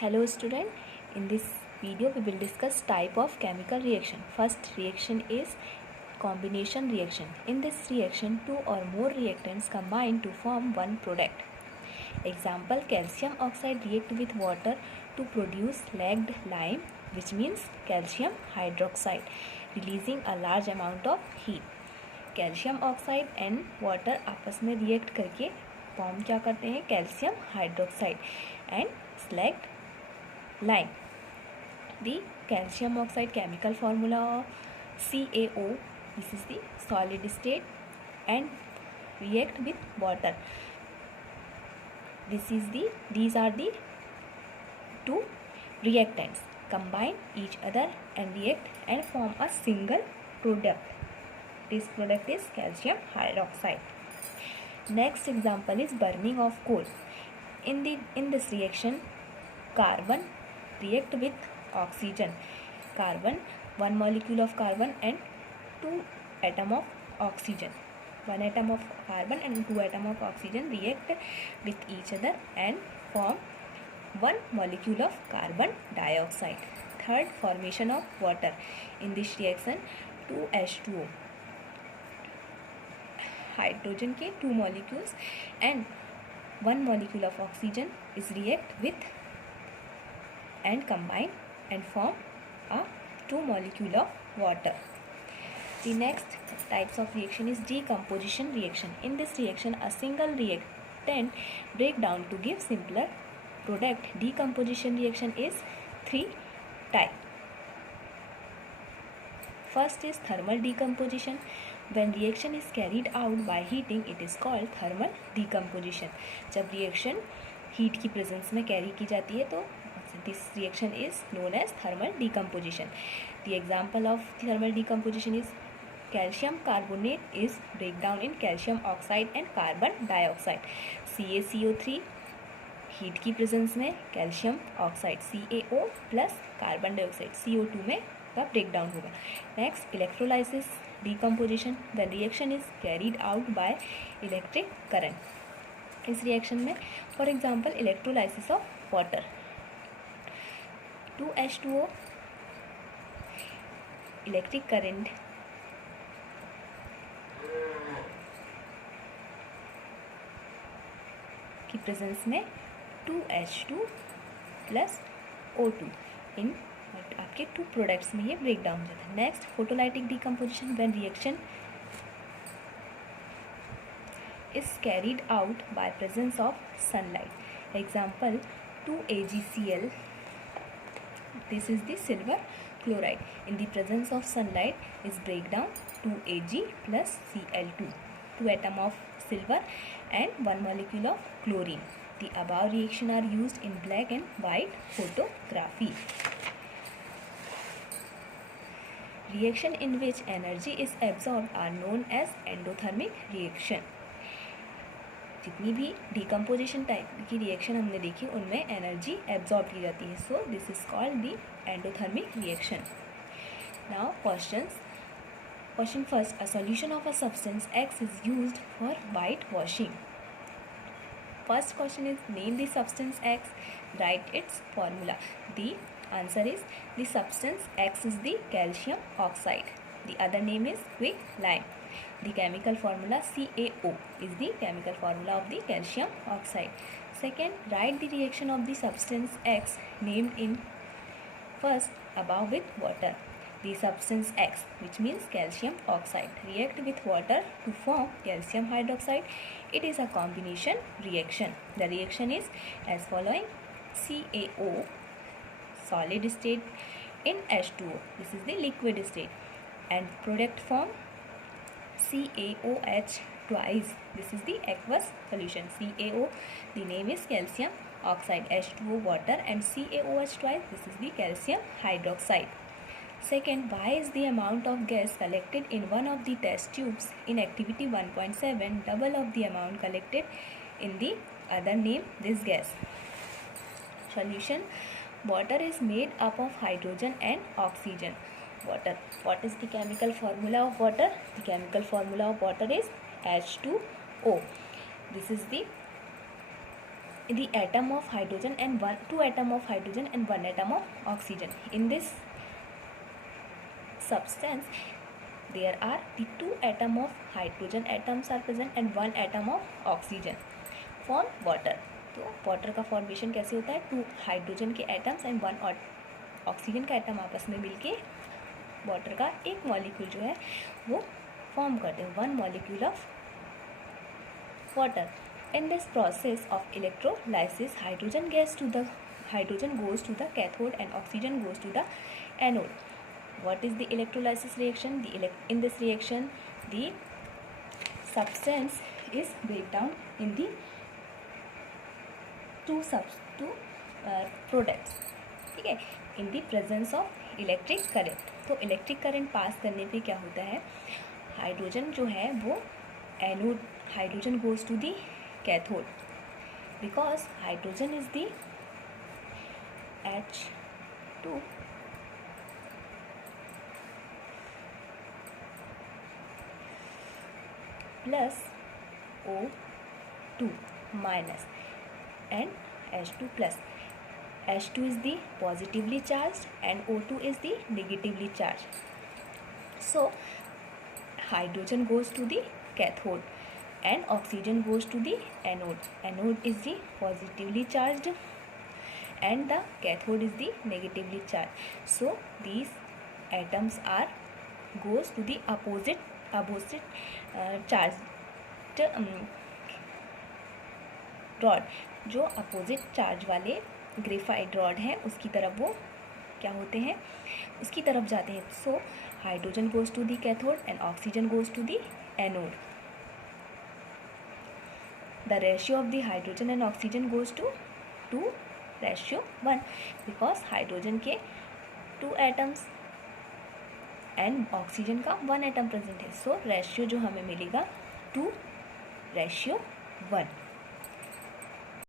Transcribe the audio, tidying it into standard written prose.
Hello student, in this video we will discuss type of chemical reaction. First reaction is combination reaction. In this reaction, two or more reactants combine to form one product. Example, calcium oxide react with water to produce lagged lime, which means calcium hydroxide, releasing a large amount of heat. Calcium oxide and water आपस में react करके form क्या करते हैं, calcium hydroxide and slagged lime. The calcium oxide chemical formula CaO, this is the solid state and react with water. These are the two reactants combine each other and react and form a single product. This product is calcium hydroxide. Next example is burning of coal. In this reaction, carbon react with oxygen. One molecule of carbon and two atom of oxygen. One atom of carbon and two atom of oxygen react with each other and form one molecule of carbon dioxide. Third, formation of water. In this reaction, 2H2O. Hydrogen के two molecules and one molecule of oxygen is react with and combine and form a two molecule of water. The next types of reaction is decomposition reaction. In this reaction, a single reactant break down to give simpler product. Decomposition reaction is three type. First is thermal decomposition. When reaction is carried out by heating, it is called thermal decomposition. जब reaction heat की presence में carry की जाती है तो this reaction is known as thermal decomposition. The example of thermal decomposition is calcium carbonate is breakdown in calcium oxide and carbon dioxide. CaCO3 heat की presence में calcium oxide CaO plus carbon dioxide CO2 में का breakdown होगा. Next, electrolysis decomposition. The reaction is carried out by electric current. इस reaction में for example electrolysis of water, 2H2O electric current की presence में 2H2 plus O2 इन आपके two products में ये ब्रेक डाउन हो जाता है. Next, photolytic decomposition. When reaction is carried out by presence of sunlight. Example 2AgCl. This is the silver chloride. In the presence of sunlight is break down 2Ag plus Cl2, two atom of silver and one molecule of chlorine. The above reaction are used in black and white photography. Reaction in which energy is absorbed are known as endothermic reaction. जितनी भी decomposition type की reaction हमने देखी उनमें energy absorb की जाती है. So this is called the endothermic reaction. Now questions. Question first, a solution of a substance X is used for white washing. First question is name the substance X, write its formula. The answer is the substance X is the calcium oxide. The other name is quicklime. The chemical formula CaO is the chemical formula of the calcium oxide. Second, write the reaction of the substance X named in first above with water. The substance X, which means calcium oxide, react with water to form calcium hydroxide. It is a combination reaction. The reaction is as following: CaO solid state in H2O, this is the liquid state, and product form CaOH twice, this is the aqueous solution. CaO, the name is calcium oxide, H2O water, and CaOH twice, this is the calcium hydroxide. Second, why is the amount of gas collected in one of the test tubes in activity 1.7 double of the amount collected in the other? Name this gas. Solution. Water is made up of hydrogen and oxygen. Water. What is the chemical formula of water? The chemical formula of water is H2O. This is the the atom of hydrogen and two atom of hydrogen and one atom of oxygen. In this substance there are the two atom of hydrogen atoms are present and one atom of oxygen form water. तो water का formation कैसे होता है, to hydrogen के atoms and one oxygen का atom आपस में मिलके वाटर का एक मॉलिक्यूल जो है वो फॉर्म करते हैं, one molecule of water. In this process of electrolysis, hydrogen goes to the cathode and oxygen goes to the anode. What is the electrolysis reaction? In this reaction, the substance is break down in the two products. ठीक है, in the presence of electric current. तो electric current pass करने पे क्या होता है, hydrogen जो है वो anode, hydrogen goes to the cathode because hydrogen is the H2 plus O2 minus and H2 plus. H2 is the positively charged and O2 is the negatively charged. So hydrogen goes to the cathode and oxygen goes to the anode. Anode is the positively charged and the cathode is the negatively charged. So these atoms are goes to the opposite charged rod. जो opposite charge वाले graphite rod है उसकी तरफ वो क्या होते हैं, उसकी तरफ जाते हैं. So hydrogen goes to the cathode and oxygen goes to the anode. The ratio of the hydrogen and oxygen goes to 2:1 because hydrogen के 2 atoms and oxygen का 1 atom present है. So ratio जो हमें मिलेगा 2:1.